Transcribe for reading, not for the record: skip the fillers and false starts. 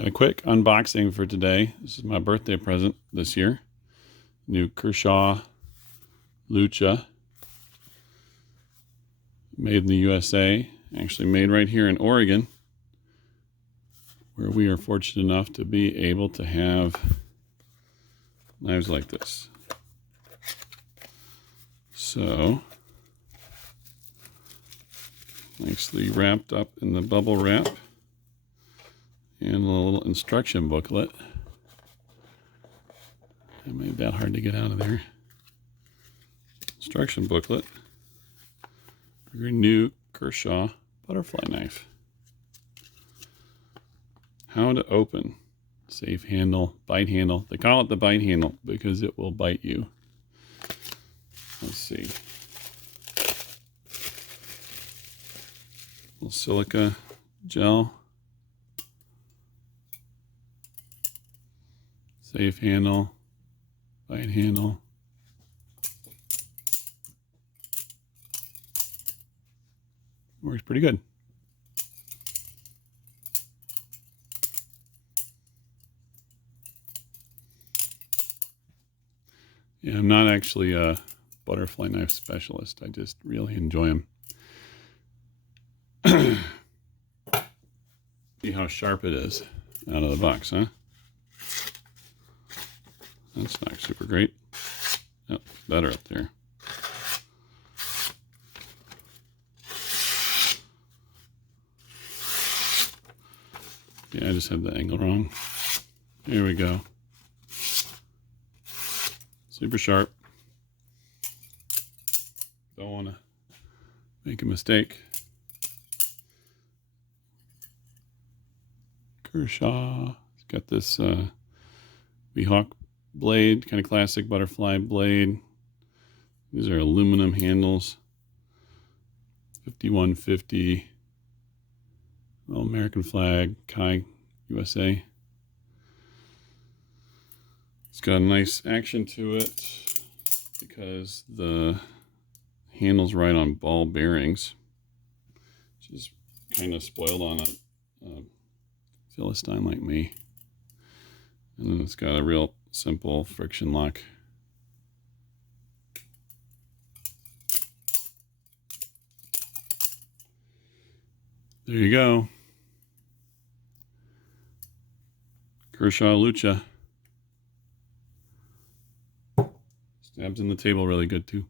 Got a quick unboxing for today. This is my birthday present this year. New Kershaw Lucha. Made in the USA. Actually made right here in Oregon, where we are fortunate enough to be able to have knives like this. So, nicely wrapped up in the bubble wrap. And a little instruction booklet. I made that hard to get out of there. Instruction booklet for your new Kershaw butterfly knife. How to open. Safe handle, bite handle. They call it the bite handle because it will bite you. Let's see. Little silica gel. Safe handle, bite handle. Works pretty good. Yeah, I'm not actually a butterfly knife specialist. I just really enjoy them. See how sharp it is out of the box, huh? That's not super great. Yep, better up there. Yeah, I just had the angle wrong. Here we go. Super sharp. Don't want to make a mistake. Kershaw. It's got this V-Hawk blade, kind of classic butterfly blade. These are aluminum handles. 5150. Oh, American flag, Kai, USA. It's got a nice action to it because the handle's right on ball bearings, which is kind of spoiled on a Philistine like me. And then it's got a real simple friction lock. There you go. Kershaw Lucha. Stabs in the table really good too.